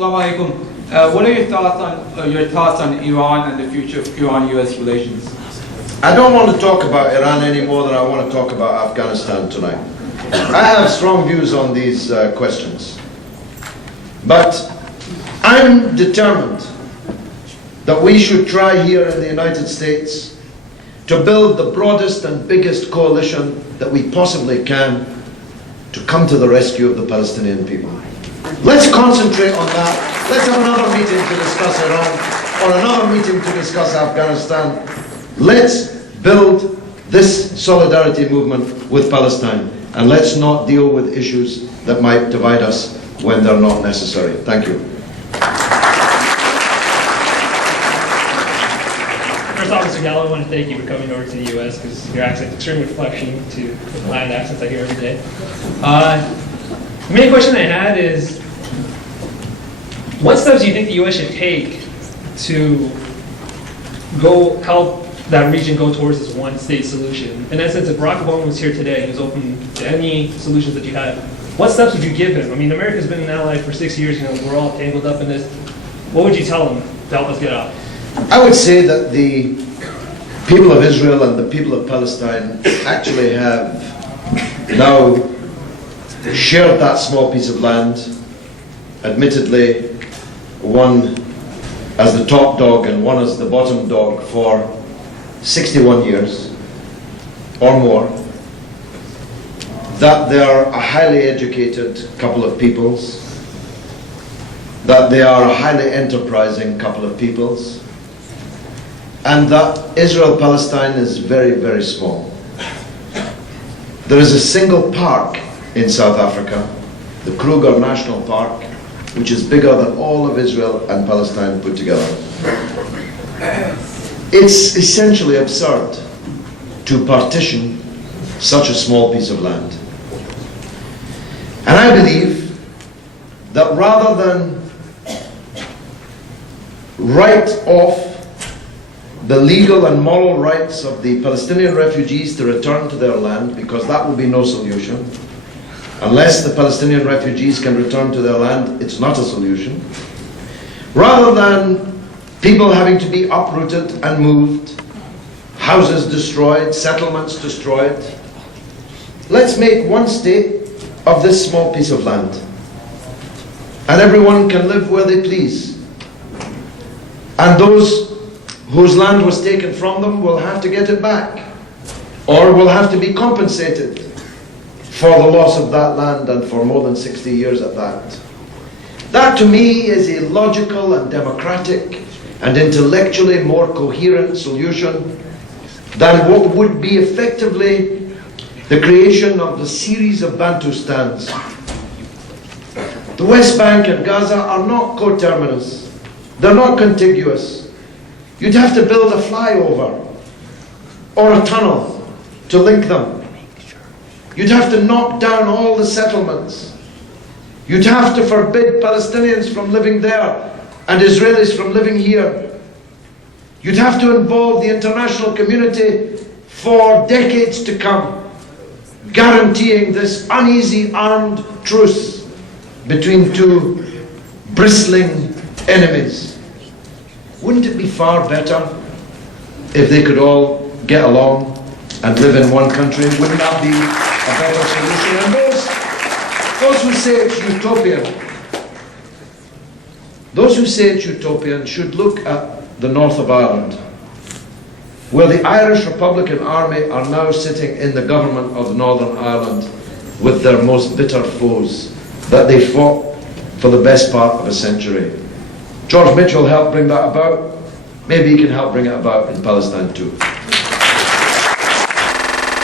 Assalamu alaikum. What are your thoughts on Iran and the future of Iran-US relations? I don't want to talk about Iran any more than I want to talk about Afghanistan tonight. I have strong views on these questions. But I'm determined that we should try here in the United States to build the broadest and biggest coalition that we possibly can to come to the rescue of the Palestinian people. Let's concentrate on that. Let's have another meeting to discuss Iran or another meeting to discuss Afghanistan. Let's build this solidarity movement with Palestine, and let's not deal with issues that might divide us when they're not necessary. Thank you. First off, Mr. Galloway, I want to thank you for coming over to the U.S. because your accent is extremely refreshing to the Latin accents I hear every day. The main question I had is, what steps do you think the U.S. should take to help that region go towards this one-state solution? In essence, if Barack Obama was here today and was open to any solutions that you had, what steps would you give him? I mean, America's been an ally for 6 years. We're all tangled up in this. What would you tell him to help us get out? I would say that the people of Israel and the people of Palestine actually have now shared that small piece of land, admittedly one as the top dog and one as the bottom dog, for 61 years or more, that they are a highly educated couple of peoples, that they are a highly enterprising couple of peoples, and that Israel-Palestine is very, very small. There is a single park in South Africa, the Kruger National Park, which is bigger than all of Israel and Palestine put together. It's essentially absurd to partition such a small piece of land. And I believe that rather than write off the legal and moral rights of the Palestinian refugees to return to their land, because that will be no solution. Unless the Palestinian refugees can return to their land, it's not a solution. Rather than people having to be uprooted and moved, houses destroyed, settlements destroyed, let's make one state of this small piece of land. And everyone can live where they please. And those whose land was taken from them will have to get it back, or will have to be compensated for the loss of that land, and for more than 60 years at that. That to me is a logical and democratic and intellectually more coherent solution than what would be effectively the creation of a series of Bantustans. The West Bank and Gaza are not coterminous. They're not contiguous. You'd have to build a flyover or a tunnel to link them. You'd have to knock down all the settlements. You'd have to forbid Palestinians from living there and Israelis from living here. You'd have to involve the international community for decades to come, guaranteeing this uneasy armed truce between two bristling enemies. Wouldn't it be far better if they could all get along and live in one country? Wouldn't that be a better solution? And those who say it's utopian, should look at the north of Ireland, where the Irish Republican Army are now sitting in the government of Northern Ireland with their most bitter foes that they fought for the best part of a century. George Mitchell helped bring that about. Maybe he can help bring it about in Palestine too.